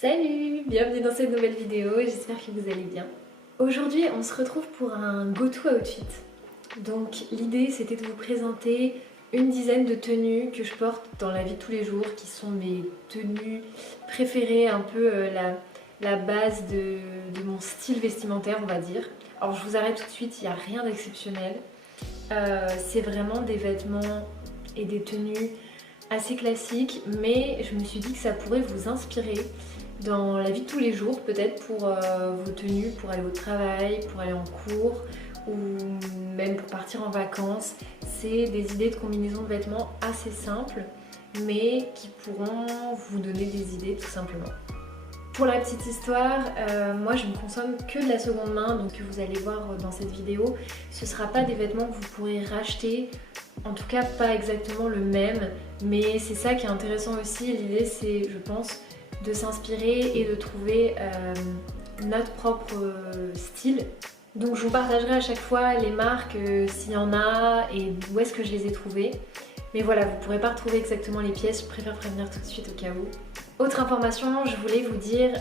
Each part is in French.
Salut, bienvenue dans cette nouvelle vidéo, j'espère que vous allez bien. Aujourd'hui on se retrouve pour un go-to outfit. Donc l'idée c'était de vous présenter une dizaine de tenues que je porte dans la vie de tous les jours, qui sont mes tenues préférées, un peu la base de mon style vestimentaire on va dire. Alors je vous arrête tout de suite, il n'y a rien d'exceptionnel. C'est vraiment des vêtements et des tenues assez classiques, mais je me suis dit que ça pourrait vous inspirer dans la vie de tous les jours, peut-être pour vos tenues, pour aller au travail, pour aller en cours ou même pour partir en vacances. C'est des idées de combinaison de vêtements assez simples mais qui pourront vous donner des idées tout simplement. Pour la petite histoire, moi je ne consomme que de la seconde main, donc vous allez voir dans cette vidéo, ce ne sera pas des vêtements que vous pourrez racheter, en tout cas pas exactement le même, mais c'est ça qui est intéressant aussi. L'idée c'est, je pense, de s'inspirer et de trouver notre propre style. Donc je vous partagerai à chaque fois les marques s'il y en a et où est-ce que je les ai trouvées. Mais voilà, vous ne pourrez pas retrouver exactement les pièces, je préfère prévenir tout de suite au cas où. Autre information, je voulais vous dire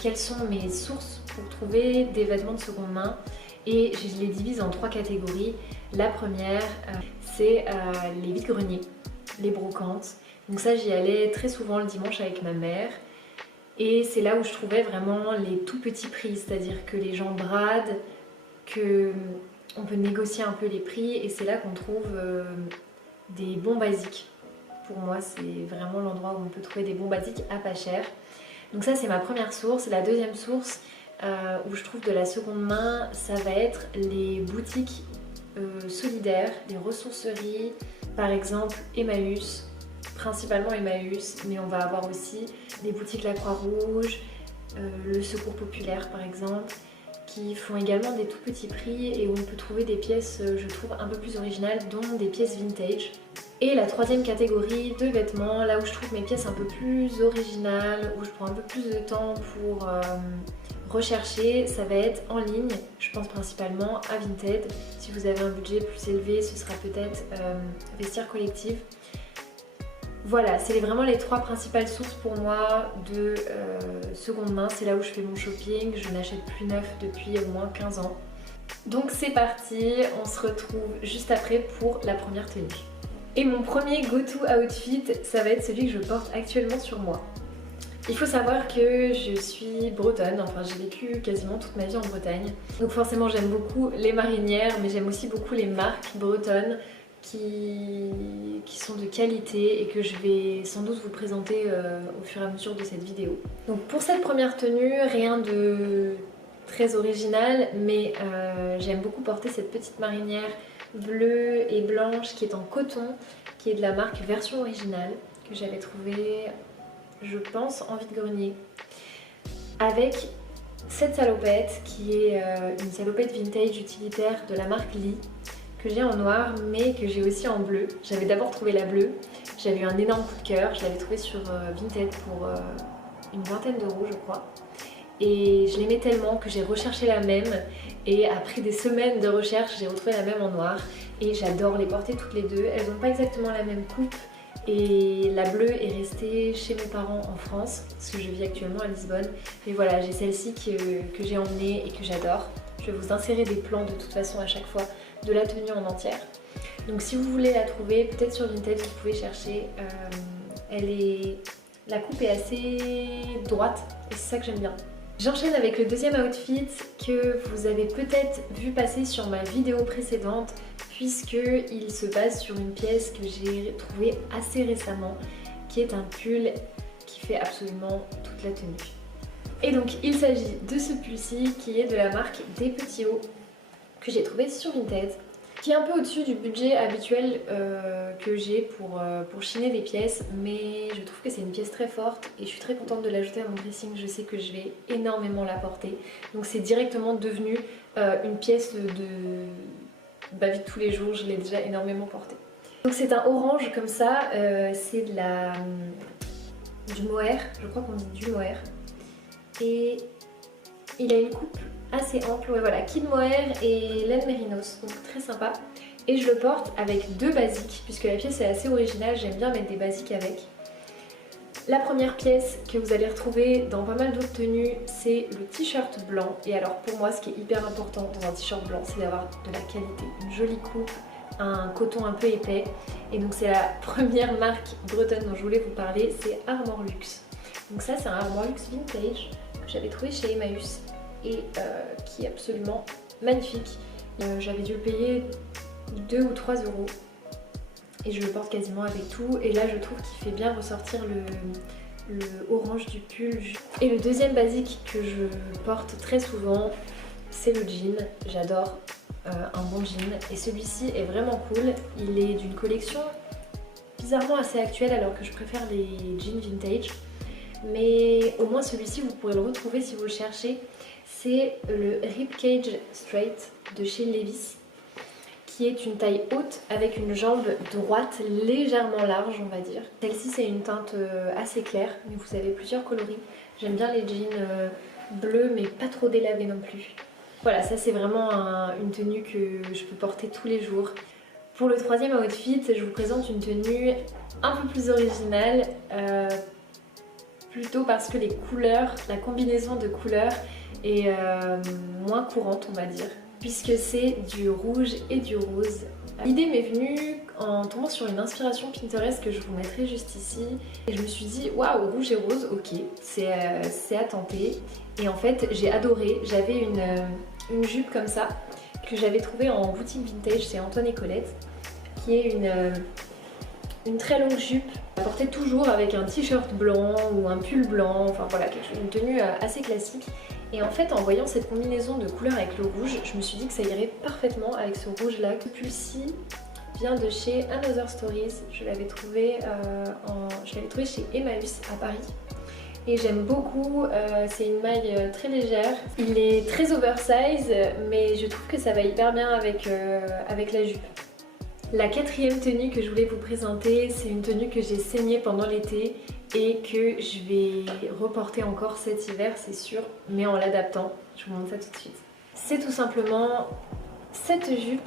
quelles sont mes sources pour trouver des vêtements de seconde main. Et je les divise en 3 catégories. La première, c'est les vide-greniers, les brocantes. Donc ça, j'y allais très souvent le dimanche avec ma mère. Et c'est là où je trouvais vraiment les tout petits prix, c'est-à-dire que les gens bradent, qu'on peut négocier un peu les prix, et c'est là qu'on trouve des bons basiques. Pour moi, c'est vraiment l'endroit où on peut trouver des bons basiques à pas cher. Donc ça, c'est ma première source. La deuxième source où je trouve de la seconde main, ça va être les boutiques solidaires, les ressourceries, par exemple Emmaüs, principalement Emmaüs, mais on va avoir aussi les boutiques La Croix-Rouge, le Secours Populaire par exemple, qui font également des tout petits prix et où on peut trouver des pièces, je trouve, un peu plus originales, dont des pièces vintage. Et la troisième catégorie de vêtements, là où je trouve mes pièces un peu plus originales, où je prends un peu plus de temps pour rechercher, ça va être en ligne. Je pense principalement à Vinted. Si vous avez un budget plus élevé, ce sera peut-être Vestiaire Collective. Voilà, c'est vraiment les 3 principales sources pour moi de seconde main. C'est là où je fais mon shopping, je n'achète plus neuf depuis au moins 15 ans. Donc c'est parti, on se retrouve juste après pour la première tenue. Et mon premier go-to outfit, ça va être celui que je porte actuellement sur moi. Il faut savoir que je suis bretonne, enfin j'ai vécu quasiment toute ma vie en Bretagne. Donc forcément j'aime beaucoup les marinières, mais j'aime aussi beaucoup les marques bretonnes qui sont de qualité et que je vais sans doute vous présenter au fur et à mesure de cette vidéo. Donc pour cette première tenue, rien de très original, mais j'aime beaucoup porter cette petite marinière bleue et blanche qui est en coton, qui est de la marque Version Originale, que j'avais trouvée, je pense, en vide-grenier, avec cette salopette qui est une salopette vintage utilitaire de la marque Lee, que j'ai en noir mais que j'ai aussi en bleu. J'avais d'abord trouvé la bleue, j'avais eu un énorme coup de cœur, je l'avais trouvée sur Vinted pour une vingtaine d'euros je crois. Et je l'aimais tellement que j'ai recherché la même, et après des semaines de recherche j'ai retrouvé la même en noir et j'adore les porter toutes les deux. Elles n'ont pas exactement la même coupe et la bleue est restée chez mes parents en France parce que je vis actuellement à Lisbonne. Mais voilà, j'ai celle-ci que j'ai emmenée et que j'adore. Je vais vous insérer des plans de toute façon à chaque fois de la tenue en entière. Donc si vous voulez la trouver, peut-être sur Vinted, vous pouvez chercher. La coupe est assez droite et c'est ça que j'aime bien. J'enchaîne avec le deuxième outfit que vous avez peut-être vu passer sur ma vidéo précédente, puisqu'il se base sur une pièce que j'ai trouvée assez récemment, qui est un pull qui fait absolument toute la tenue. Et donc il s'agit de ce pull-ci qui est de la marque Des Petits Hauts, que j'ai trouvé sur Vinted, qui est un peu au-dessus du budget habituel que j'ai pour chiner des pièces, mais je trouve que c'est une pièce très forte et je suis très contente de l'ajouter à mon dressing. Je sais que je vais énormément la porter, donc c'est directement devenu une pièce de ma vie de tous les jours. Je l'ai déjà énormément portée. Donc c'est un orange comme ça, c'est du mohair, je crois qu'on dit du mohair, et il a une coupe assez ample, ouais, voilà, kid mohair et laine mérinos, donc très sympa. Et je le porte avec 2 basiques, puisque la pièce est assez originale, j'aime bien mettre des basiques avec. La première pièce que vous allez retrouver dans pas mal d'autres tenues, c'est le t-shirt blanc. Et alors pour moi, ce qui est hyper important dans un t-shirt blanc, c'est d'avoir de la qualité, une jolie coupe, un coton un peu épais. Et donc c'est la première marque bretonne dont je voulais vous parler, c'est Armor Luxe. Donc ça c'est un Armor Luxe vintage que j'avais trouvé chez Emmaüs et qui est absolument magnifique. J'avais dû le payer 2 ou 3 euros et je le porte quasiment avec tout. Et là je trouve qu'il fait bien ressortir le orange du pull. Et le deuxième basique que je porte très souvent, c'est le jean. J'adore un bon jean et celui-ci est vraiment cool. Il est d'une collection bizarrement assez actuelle alors que je préfère les jeans vintage. Mais au moins celui-ci vous pourrez le retrouver si vous le cherchez. C'est le Ribcage Straight de chez Levi's, qui est une taille haute avec une jambe droite légèrement large on va dire. Celle-ci c'est une teinte assez claire mais vous avez plusieurs coloris. J'aime bien les jeans bleus mais pas trop délavés non plus. Voilà, ça c'est vraiment une tenue que je peux porter tous les jours. Pour le troisième outfit, je vous présente une tenue un peu plus originale, plutôt parce que les couleurs, la combinaison de couleurs est moins courante on va dire, puisque c'est du rouge et du rose. L'idée m'est venue en tombant sur une inspiration Pinterest que je vous mettrai juste ici et je me suis dit waouh, rouge et rose, ok, c'est à tenter. Et en fait j'ai adoré. J'avais une jupe comme ça que j'avais trouvée en boutique vintage chez Antoine et Colette, qui est une très longue jupe portée toujours avec un t-shirt blanc ou un pull blanc, enfin voilà, une tenue assez classique. Et en fait en voyant cette combinaison de couleurs avec le rouge, je me suis dit que ça irait parfaitement avec ce rouge là. Ce pull-ci vient de chez Another Stories, je l'avais trouvé chez Emmaüs à Paris. Et j'aime beaucoup, c'est une maille très légère. Il est très oversize mais je trouve que ça va hyper bien avec la jupe. La quatrième tenue que je voulais vous présenter, c'est une tenue que j'ai saignée pendant l'été et que je vais reporter encore cet hiver, c'est sûr, mais en l'adaptant. Je vous montre ça tout de suite. C'est tout simplement cette jupe,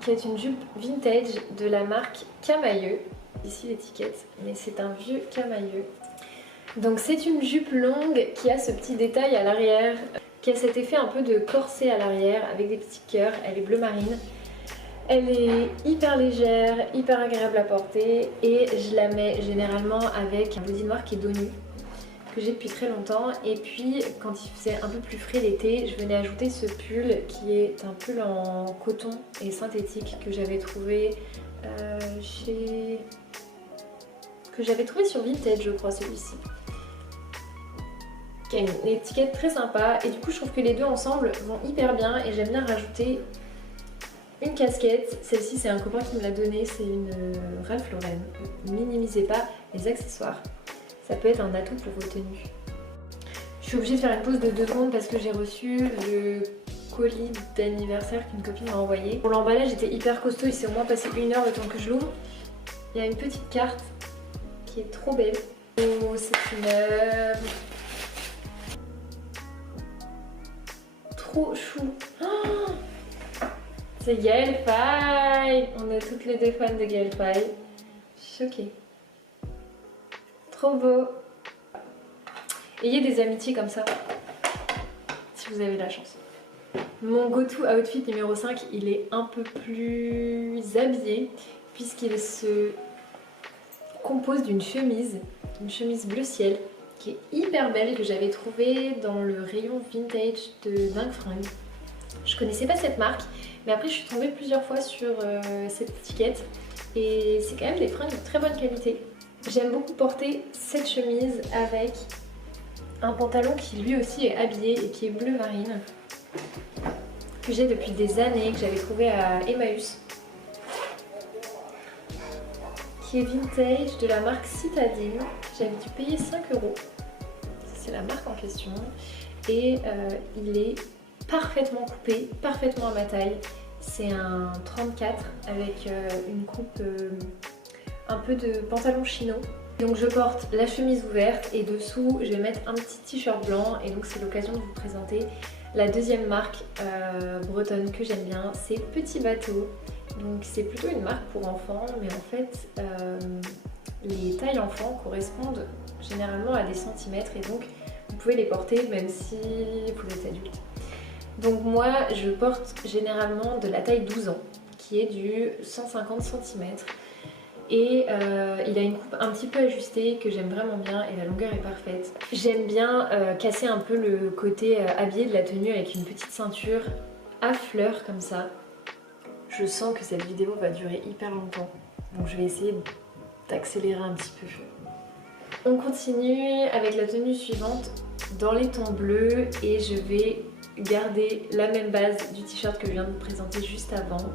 qui est une jupe vintage de la marque Camailleux. Ici l'étiquette, mais c'est un vieux Camailleux. Donc c'est une jupe longue qui a ce petit détail à l'arrière, qui a cet effet un peu de corset à l'arrière avec des petits cœurs. Elle est bleu marine. Elle est hyper légère, hyper agréable à porter et je la mets généralement avec un body noir qui est dos nu, que j'ai depuis très longtemps. Et puis quand il faisait un peu plus frais l'été, je venais ajouter ce pull qui est un pull en coton et synthétique que j'avais trouvé sur Vinted, je crois, celui-ci. Qui a une étiquette très sympa et du coup je trouve que les deux ensemble vont hyper bien et j'aime bien rajouter une casquette. Celle-ci c'est un copain qui me l'a donnée, c'est une Ralph Lauren. Minimisez pas les accessoires, ça peut être un atout pour vos tenues. Je suis obligée de faire une pause de 2 secondes parce que j'ai reçu le colis d'anniversaire qu'une copine m'a envoyé. Pour l'emballage était hyper costaud, il s'est au moins passé 1 heure le temps que je l'ouvre. Il y a une petite carte qui est trop belle. Oh, c'est une... trop chou. Oh, c'est Gaël Faye. On est toutes les deux fans de Gaël Faye. Choquée. Trop beau. Ayez des amitiés comme ça, si vous avez la chance. Mon go-to outfit numéro 5, il est un peu plus habillé, puisqu'il se compose d'une chemise bleu ciel, qui est hyper belle, que j'avais trouvée dans le rayon vintage de Dingue Fringues. Je connaissais pas cette marque, mais après je suis tombée plusieurs fois sur cette étiquette et c'est quand même des fringues de très bonne qualité. J'aime beaucoup porter cette chemise avec un pantalon qui lui aussi est habillé et qui est bleu marine, que j'ai depuis des années, que j'avais trouvé à Emmaüs, qui est vintage de la marque Citadine. J'avais dû payer 5 €. C'est la marque en question et il est parfaitement coupé, parfaitement à ma taille. C'est un 34 avec une coupe un peu de pantalon chino. Donc je porte la chemise ouverte et dessous je vais mettre un petit t-shirt blanc et donc c'est l'occasion de vous présenter la deuxième marque bretonne que j'aime bien, c'est Petit Bateau. Donc c'est plutôt une marque pour enfants mais en fait les tailles enfants correspondent généralement à des centimètres et donc vous pouvez les porter même si vous êtes adulte. Donc moi je porte généralement de la taille 12 ans qui est du 150 cm et il a une coupe un petit peu ajustée que j'aime vraiment bien et la longueur est parfaite. J'aime bien casser un peu le côté habillé de la tenue avec une petite ceinture à fleurs comme ça. Je sens que cette vidéo va durer hyper longtemps donc je vais essayer d'accélérer un petit peu. On continue avec la tenue suivante dans les tons bleus et je vais garder la même base du t-shirt que je viens de vous présenter juste avant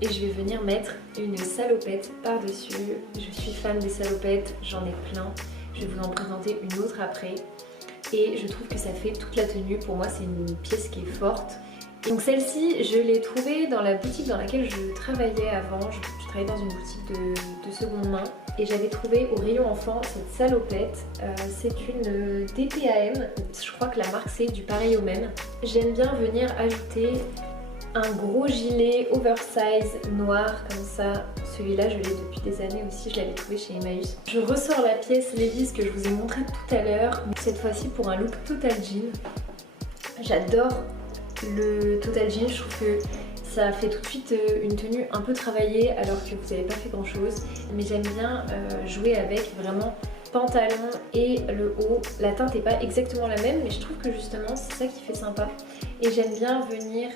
et je vais venir mettre une salopette par dessus. Je suis fan des salopettes, j'en ai plein, je vais vous en présenter une autre après et je trouve que ça fait toute la tenue. Pour moi c'est une pièce qui est forte. Donc celle-ci je l'ai trouvée dans la boutique dans laquelle je travaillais avant. Je travaillais dans une boutique de seconde main et j'avais trouvé au rayon enfant cette salopette. C'est une DPAM, je crois que la marque c'est du pareil au même. J'aime bien venir ajouter un gros gilet oversize noir comme ça. Celui-là je l'ai depuis des années aussi, je l'avais trouvé chez Emmaüs. Je ressors la pièce Levi's que je vous ai montré tout à l'heure, cette fois-ci pour un look total jean. J'adore le total jean, je trouve que ça fait tout de suite une tenue un peu travaillée alors que vous n'avez pas fait grand chose. Mais j'aime bien jouer avec vraiment pantalon et le haut. La teinte n'est pas exactement la même mais je trouve que justement c'est ça qui fait sympa. Et j'aime bien venir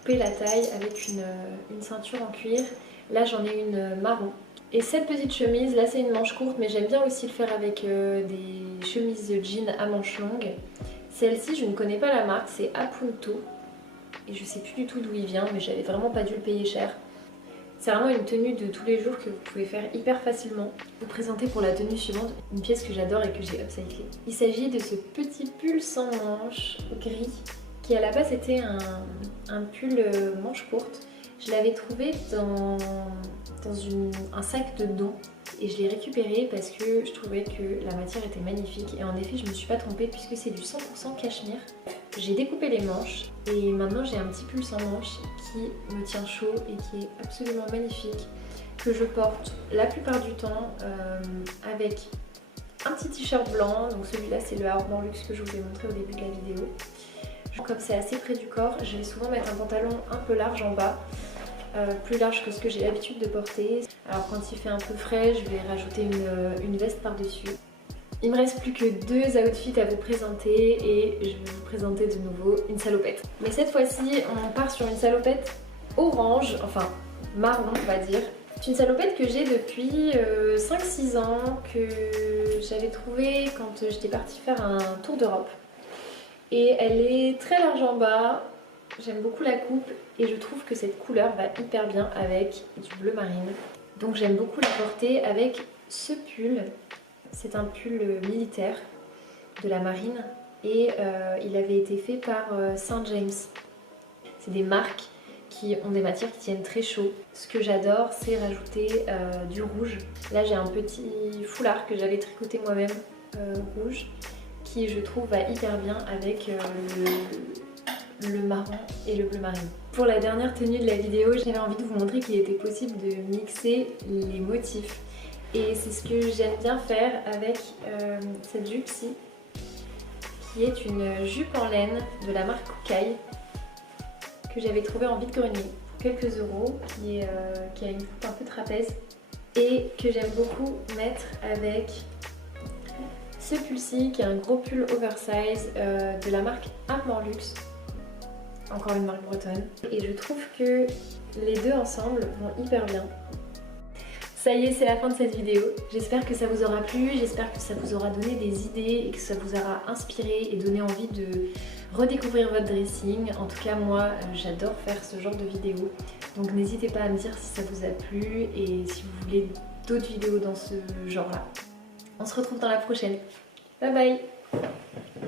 couper la taille avec une ceinture en cuir. Là j'en ai une marron. Et cette petite chemise, là c'est une manche courte mais j'aime bien aussi le faire avec des chemises jean à manches longues. Celle-ci, je ne connais pas la marque, c'est Apunto. Et je sais plus du tout d'où il vient, mais j'avais vraiment pas dû le payer cher. C'est vraiment une tenue de tous les jours que vous pouvez faire hyper facilement. Je vais vous présenter pour la tenue suivante une pièce que j'adore et que j'ai upcyclée. Il s'agit de ce petit pull sans manches gris qui à la base était un pull manche courte. Je l'avais trouvé dans un sac de don et je l'ai récupéré parce que je trouvais que la matière était magnifique et en effet je me suis pas trompée puisque c'est du 100% cachemire. J'ai découpé les manches et maintenant j'ai un petit pull sans manches qui me tient chaud et qui est absolument magnifique, que je porte la plupart du temps avec un petit t-shirt blanc. Donc celui-là c'est le Armand Luxe que je vous ai montré au début de la vidéo. Comme c'est assez près du corps, je vais souvent mettre un pantalon un peu large en bas, plus large que ce que j'ai l'habitude de porter. Alors quand il fait un peu frais, je vais rajouter une veste par-dessus. Il me reste plus que 2 outfits à vous présenter et je vais vous présenter de nouveau une salopette. Mais cette fois-ci, on part sur une salopette orange, enfin marron on va dire. C'est une salopette que j'ai depuis 5-6 ans, que j'avais trouvée quand j'étais partie faire un tour d'Europe. Et elle est très large en bas, j'aime beaucoup la coupe et je trouve que cette couleur va hyper bien avec du bleu marine. Donc j'aime beaucoup la porter avec ce pull. C'est un pull militaire de la marine et il avait été fait par St. James. C'est des marques qui ont des matières qui tiennent très chaud. Ce que j'adore c'est rajouter du rouge. Là j'ai un petit foulard que j'avais tricoté moi-même rouge, qui je trouve va hyper bien avec le marron et le bleu marine. Pour la dernière tenue de la vidéo, j'avais envie de vous montrer qu'il était possible de mixer les motifs. Et c'est ce que j'aime bien faire avec cette jupe-ci, qui est une jupe en laine de la marque Kukai, que j'avais trouvée en vide-grenier pour quelques euros, qui a une coupe un peu trapèze, et que j'aime beaucoup mettre avec ce pull-ci qui est un gros pull oversize de la marque Armand Luxe, encore une marque bretonne. Et je trouve que les deux ensemble vont hyper bien. Ça y est, c'est la fin de cette vidéo. J'espère que ça vous aura plu, j'espère que ça vous aura donné des idées et que ça vous aura inspiré et donné envie de redécouvrir votre dressing. En tout cas, moi, j'adore faire ce genre de vidéos. Donc n'hésitez pas à me dire si ça vous a plu et si vous voulez d'autres vidéos dans ce genre-là. On se retrouve dans la prochaine. Bye bye!